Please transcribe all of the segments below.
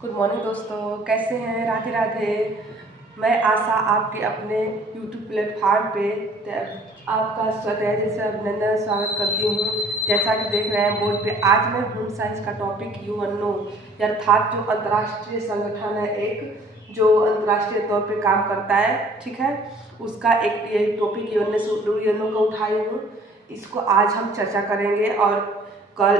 Good morning दोस्तों, कैसे हैं? राधे राधे। मैं आशा आपके अपने यूट्यूब प्लेटफार्म पे आपका स्वतः जैसे अभिनंदन स्वागत करती हूँ। जैसा कि देख रहे हैं बोर्ड पे, आज मैं होम साइंस का टॉपिक यूएनओ अर्थात जो अंतर्राष्ट्रीय संगठन है, एक जो अंतर्राष्ट्रीय तौर पे काम करता है, ठीक है, उसका एक टॉपिक यूएनओ का उठाई हूँ। इसको आज हम चर्चा करेंगे और कल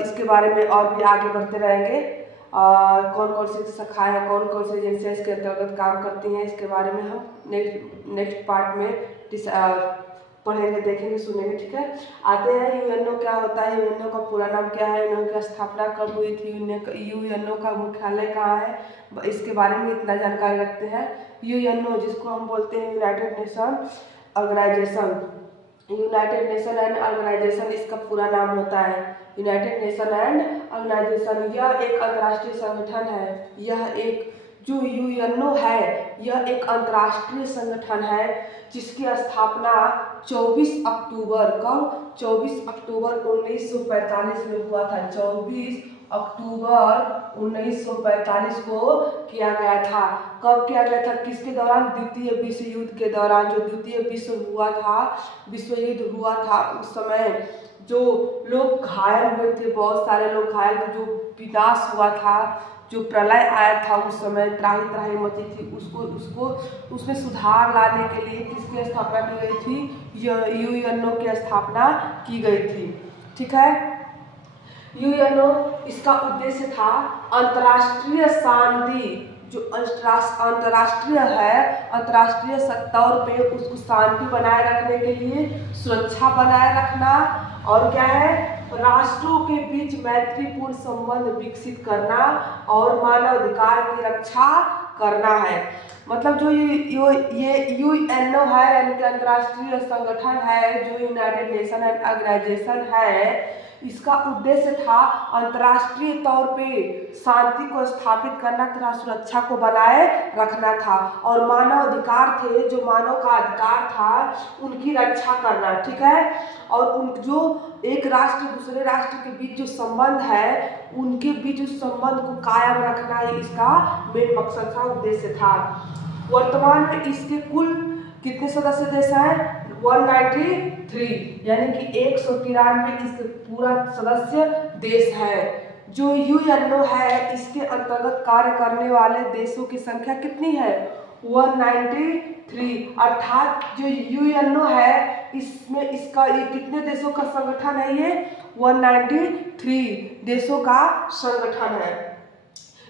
इसके बारे में और भी आगे बढ़ते रहेंगे। और कौन कौन सी शाखाएं हैं, कौन कौन सी एजेंसियाँ इसके अंतर्गत काम करती हैं, इसके बारे में हम नेक्स्ट पार्ट में पढ़ेंगे, देखेंगे, सुनेंगे, ठीक है। आते हैं यूएनओ क्या होता है, यूएनओ का पूरा नाम क्या है, यूएनओ की स्थापना कब हुई थी, यूएनओ का मुख्यालय कहाँ है, इसके बारे में इतना जानकारी रखते हैं। यूएनओ जिसको हम बोलते हैं United Nation Organisation, United Nation and Organisation इसका पूरा नाम होता है। यूनाइटेड नेशन एंड ऑर्गेनाइजेशन यह एक अंतर्राष्ट्रीय संगठन है। यह एक जो यूएनओ है यह एक अंतर्राष्ट्रीय संगठन है जिसकी स्थापना 24 अक्टूबर 1945 में हुआ था। 24 अक्टूबर 1945 को किया गया था। कब किया गया था, किसके दौरान? द्वितीय विश्व युद्ध के दौरान। जो द्वितीय विश्व युद्ध हुआ था उस समय जो लोग घायल हुए थे, बहुत सारे लोग घायल थे, जो विनाश हुआ था, जो प्रलय आया था उस समय, त्राही त्राही मची थी, उसको उसमें सुधार लाने के लिए किसकी स्थापना की गई थी? यूएनओ की स्थापना की गई थी, ठीक है। यूएनओ इसका उद्देश्य था अंतर्राष्ट्रीय शांति, जो अंतर्राष्ट्रीय है, अंतर्राष्ट्रीय तौर पे उसको शांति बनाए रखने के लिए, सुरक्षा बनाए रखना, और क्या है, राष्ट्रों के बीच मैत्रीपूर्ण संबंध विकसित करना और मानवाधिकार की रक्षा करना है। मतलब जो ये यूएनओ है, यानी कि अंतर्राष्ट्रीय संगठन है, जो यूनाइटेड नेशन एंड ऑर्गेनाइजेशन है, इसका उद्देश्य था अंतर्राष्ट्रीय तौर पे शांति को स्थापित करना तथा सुरक्षा को बनाए रखना था, और मानव अधिकार थे, जो मानव का अधिकार था उनकी रक्षा करना, ठीक है। और उन जो एक राष्ट्र दूसरे राष्ट्र के बीच जो संबंध है, उनके बीच उस संबंध को कायम रखना ही इसका मेन मकसद था, उद्देश्य था। वर्तमान में इसके कुल कितने सदस्य देश हैं? 193, यानी कि 193 इसके पूरा सदस्य देश है। जो यूएनओ है इसके अंतर्गत कार्य करने वाले देशों की संख्या कितनी है? 193, अर्थात जो यूएनओ है इसमें इसका ये कितने देशों का संगठन है? ये 193 देशों का संगठन है।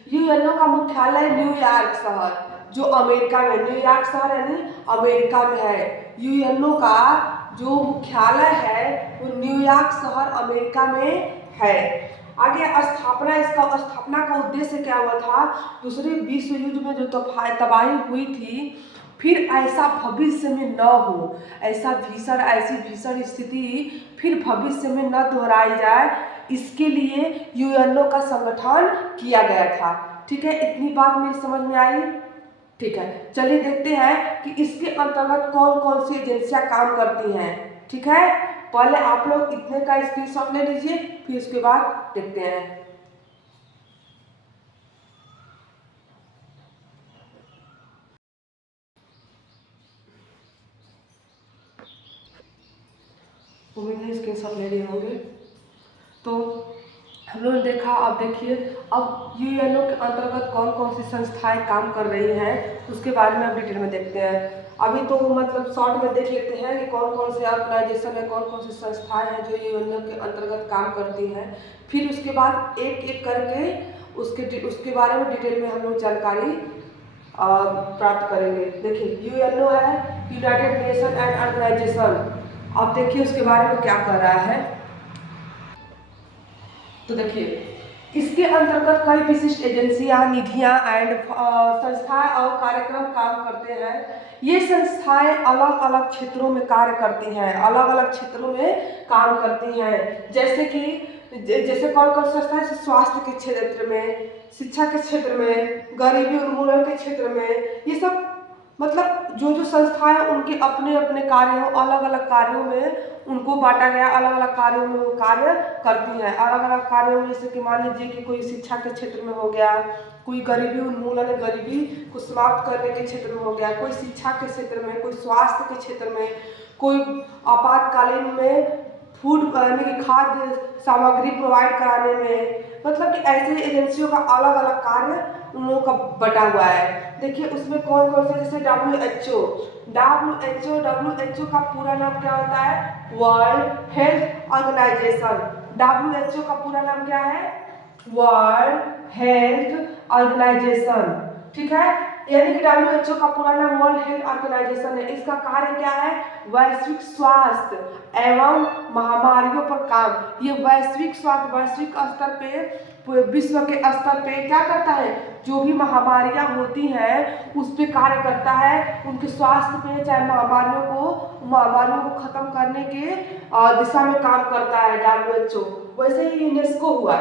यूएनओ का मुख्यालय न्यूयॉर्क शहर, जो अमेरिका में, न्यूयॉर्क शहर यानी अमेरिका में है। यूएनओ का जो मुख्यालय है वो न्यूयॉर्क शहर अमेरिका में है। आगे स्थापना का उद्देश्य क्या हुआ था? दूसरे विश्व युद्ध में जो तबाही हुई थी, फिर ऐसा भविष्य में न हो, ऐसी भीषण स्थिति फिर भविष्य में न दोहराई जाए, इसके लिए यूएनओ का संगठन किया गया था, ठीक है। इतनी बात मेरी समझ में आई, ठीक है। चलिए देखते हैं कि इसके अंतर्गत कौन कौन सी एजेंसियां काम करती हैं, ठीक है। पहले आप लोग इतने का स्क्रीनशॉट ले लीजिए, फिर उसके बाद देखते हैं। उम्मीद है स्क्रीनशॉट ले लिए होंगे। तो हम लोगों ने देखा, अब देखिए, अब यूएनओ के अंतर्गत कौन कौन सी संस्थाएं काम कर रही हैं उसके बारे में अब डिटेल में देखते हैं। अभी तो मतलब शॉर्ट में देख लेते हैं कि कौन कौन से ऑर्गेनाइजेशन है, कौन कौन सी संस्थाएं हैं जो यूएनओ के अंतर्गत काम करती हैं। फिर उसके बाद एक एक करके उसके बारे में डिटेल में हम लोग जानकारी प्राप्त करेंगे। देखिए, यूएनओ है यूनाइटेड नेशन एंड ऑर्गेनाइजेशन। अब देखिए उसके बारे में क्या कर रहा है। तो देखिए, इसके अंतर्गत कई विशिष्ट एजेंसियां, निधियां एंड संस्थाएं और कार्यक्रम काम करते हैं। ये संस्थाएं अलग अलग क्षेत्रों में कार्य करती हैं, अलग अलग क्षेत्रों में काम करती हैं। जैसे कौन कौन संस्था है? स्वास्थ्य के क्षेत्र में, शिक्षा के क्षेत्र में, गरीबी उन्मूलन के क्षेत्र में, ये सब मतलब जो जो संस्थाएं उनके अपने अपने कार्य हो, अलग अलग कार्यों में उनको बांटा गया, अलग अलग कार्यों में वो कार्य करती हैं। अलग अलग कार्यों में जैसे कि मान लीजिए कि कोई शिक्षा के क्षेत्र में हो गया, कोई गरीबी उन्मूलन गरीबी को समाप्त करने के क्षेत्र में हो गया, कोई शिक्षा के क्षेत्र में, कोई स्वास्थ्य के क्षेत्र में, कोई आपातकालीन में फूड यानी कि खाद्य सामग्री प्रोवाइड कराने में। मतलब कि ऐसे एजेंसियों का अलग अलग कार्य उन लोगों का बटा हुआ है। देखिए उसमें कौन कौन से, जैसे WHO का पूरा नाम क्या होता है? World health organisation. WHO का पूरा नाम क्या है? वर्ल्ड हेल्थ ऑर्गेनाइजेशन, ठीक है। यानी कि WHO का पूरा नाम वर्ल्ड हेल्थ ऑर्गेनाइजेशन है। इसका कार्य क्या है? वैश्विक स्वास्थ्य एवं महामारियों पर काम। ये वैश्विक स्वास्थ्य, वैश्विक स्तर पे, विश्व के स्तर पे क्या करता है? जो भी महामारियां होती हैं उस पे कार्य करता है, उनके स्वास्थ्य पे, चाहे महामारियों को खत्म करने के दिशा में काम करता है WHO। वैसे ही यूनेस्को हुआ।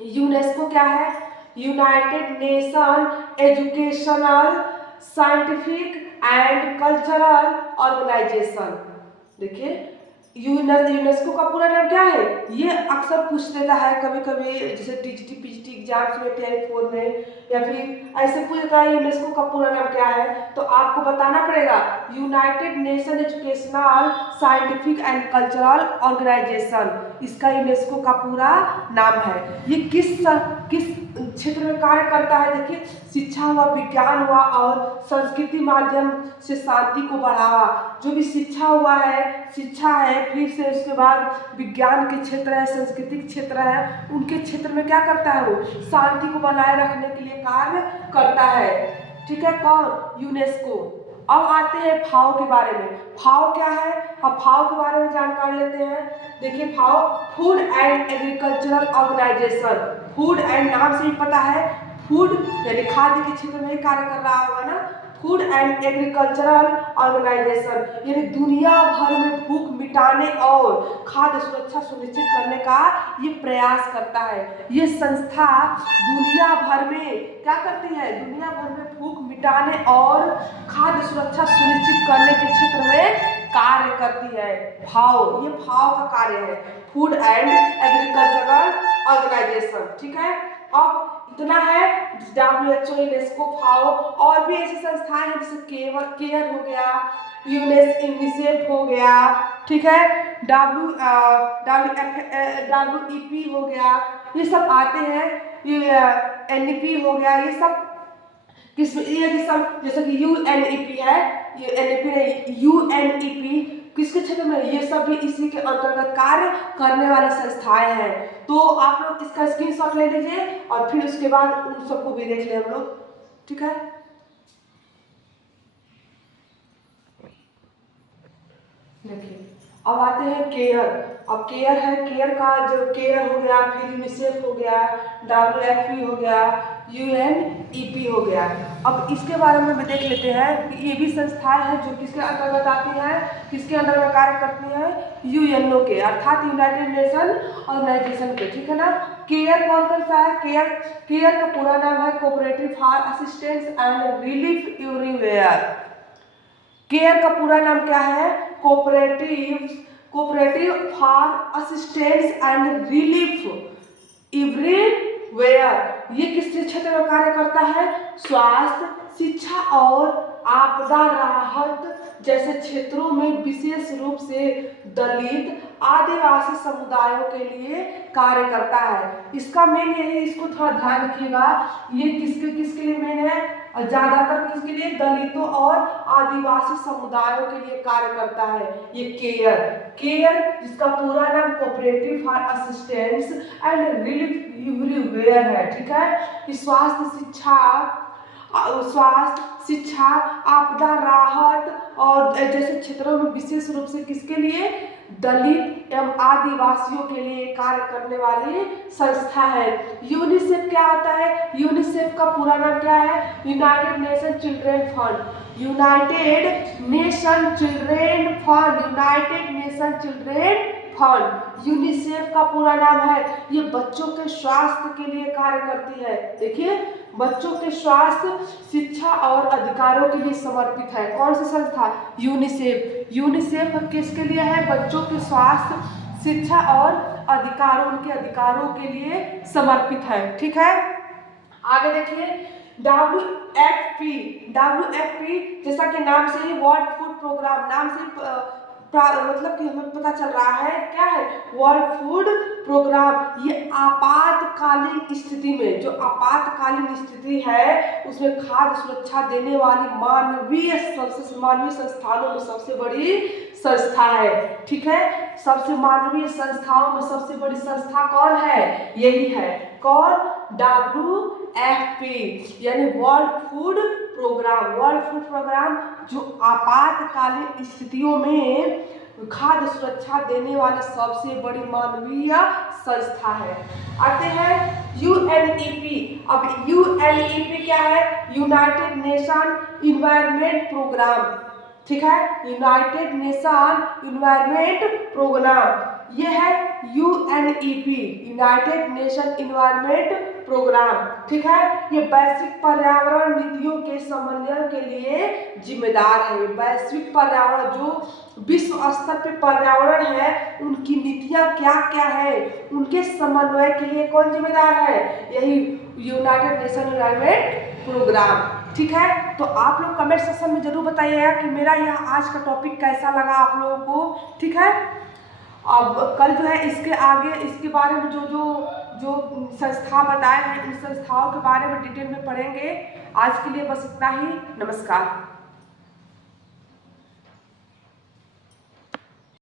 यूनेस्को क्या है? United Nation Educational Scientific and Cultural Organisation. देखिए यूनेस्को का पूरा नाम क्या है? ये अक्सर पूछ देता है कभी कभी, जैसे टीजीटी पीजीटी एग्जाम्स में, 10th में, या फिर ऐसे पूछ देता है यूनेस्को का पूरा नाम क्या है, तो आपको बताना पड़ेगा United Nation Educational Scientific and Cultural Organisation. इसका यूनेस्को का पूरा नाम है। ये किस क्षेत्र में कार्य करता है? देखिए शिक्षा हुआ, विज्ञान हुआ और संस्कृति माध्यम से शांति को बढ़ावा। जो भी शिक्षा हुआ है, शिक्षा है, फिर से उसके बाद विज्ञान के क्षेत्र है, सांस्कृतिक क्षेत्र है, उनके क्षेत्र में क्या करता है? वो शांति को बनाए रखने के लिए कार्य करता है, ठीक है। कौन? यूनेस्को। अब आते हैं फाओ के बारे में। फाओ क्या है? अब फाओ के बारे में जानकारी लेते हैं। देखिए FAO food and agricultural organisation. Food and नाम से ही पता है, फूड यानी खाद्य के क्षेत्र में कार्य कर रहा होगा ना। फूड एंड एग्रीकल्चरल ऑर्गेनाइजेशन यानी दुनिया भर में भूख मिटाने और खाद्य सुरक्षा सुनिश्चित करने का ये प्रयास करता है। ये संस्था दुनिया भर में क्या करती है? दुनिया भर में भूख मिटाने और खाद्य सुरक्षा सुनिश्चित करने के क्षेत्र में कार्य करती है। फाओ, ये फाओ का कार्य है, फूड एंड एग्रीकल्चरल ऑर्गेनाइजेशन, ठीक है। अब इतना है WHO, यूनेस्को, फाओ। और भी ऐसी संस्थाएं हैं जैसे केयर हो गया, यूनिसेफ हो गया, ठीक है, WEP हो गया, ये सब आते हैं। ये NEP हो गया, ये सब ये सब जैसे कि UNEP है, ये NEP नहीं, UNEP किसके क्षेत्र में? ये सब भी इसी के अंतर्गत कार्य करने वाली संस्थाएं हैं। तो आप लोग इसका स्क्रीनशॉट ले लीजिए और फिर उसके बाद उन सबको भी देख ले हम लोग, ठीक है। देखिए अब आते हैं केयर। अब केयर है, केयर का जो केयर हो गया, फिर यूनिसेफ हो गया, WFP हो गया, UNEP हो गया। अब इसके बारे में भी देख लेते हैं कि ये भी संस्थाएं हैं जो किसके अंतर्गत आती हैं, किसके अंडर में कार्य करती हैं? UNO के, अर्थात यूनाइटेड नेशन ऑर्गेनाइजेशन के, ठीक है ना। केयर कौन करता है? केयर का पूरा नाम है cooperative for assistance and relief everywhere. Care का पूरा नाम क्या है? Cooperative for assistance and relief everywhere. ये किस क्षेत्र में कार्य करता है? स्वास्थ्य, शिक्षा और आपदा राहत जैसे क्षेत्रों में विशेष रूप से दलित आदिवासी समुदायों के लिए कार्य करता है। इसका मेन यही, इसको थोड़ा ध्यान रखिएगा, ये किसके लिए मेन है? ज्यादातर किसके लिए? दलितों और आदिवासी समुदायों के लिए कार्य करता है ये केयर जिसका पूरा नाम cooperative for assistance and relief everywhere है, ठीक है। स्वास्थ्य, शिक्षा, आपदा राहत और जैसे क्षेत्रों में विशेष रूप से किसके लिए? दलित एवं आदिवासियों के लिए कार्य करने वाली संस्था है। यूनिसेफ क्या होता है? यूनिसेफ का पूरा नाम क्या है? United nation children fund. United nation children fund UNICEF का पूरा नाम है। ये बच्चों के स्वास्थ्य के लिए कार्य करती है। देखिए बच्चों के स्वास्थ्य, शिक्षा और अधिकारों के लिए समर्पित है। कौन सी संस्था? यूनिसेफ। यूनिसेफ किसके लिए है? बच्चों के स्वास्थ्य, शिक्षा और अधिकारों, उनके अधिकारों के लिए समर्पित है। ठीक है, आगे देखिए WFP। WFP जैसा कि नाम से ही वर्ल्ड फूड प्रोग्राम, नाम से मतलब कि हमें पता चल रहा है क्या है, वर्ल्ड फूड प्रोग्राम। ये आपातकालीन स्थिति में, जो आपातकालीन स्थिति है उसमें खाद्य सुरक्षा देने वाली मानवीय संस्थानों में सबसे बड़ी संस्था है। ठीक है, सबसे मानवीय संस्थाओं में सबसे बड़ी संस्था कौन है? यही है। कौन? WFP यानी World Food Programme. World Food Programme जो आपातकालीन स्थितियों में खाद्य सुरक्षा देने वाली सबसे बड़ी मानवीय संस्था है। आते हैं UNEP। अब UNEP क्या है? United Nation Environment Programme. ठीक है, यूनाइटेड नेशन इन्वायरमेंट प्रोग्राम, ये है UNEP, United Nation Environment Programme. ठीक है, ये वैश्विक पर्यावरण नीतियों के समन्वय के लिए जिम्मेदार है। वैश्विक पर्यावरण, जो विश्व स्तर पे पर्यावरण है, उनकी नीतियां क्या क्या है, उनके समन्वय के लिए कौन जिम्मेदार है? यही यूनाइटेड नेशन इन्वायरमेंट प्रोग्राम। ठीक है, तो आप लोग कमेंट सेक्शन में जरूर बताइएगा कि मेरा यह आज का टॉपिक कैसा लगा आप लोगों को। ठीक है, अब कल जो है इसके आगे इसके बारे में जो संस्था बताए हैं, इन संस्थाओं के बारे में डिटेल में पढ़ेंगे। आज के लिए बस इतना ही। नमस्कार।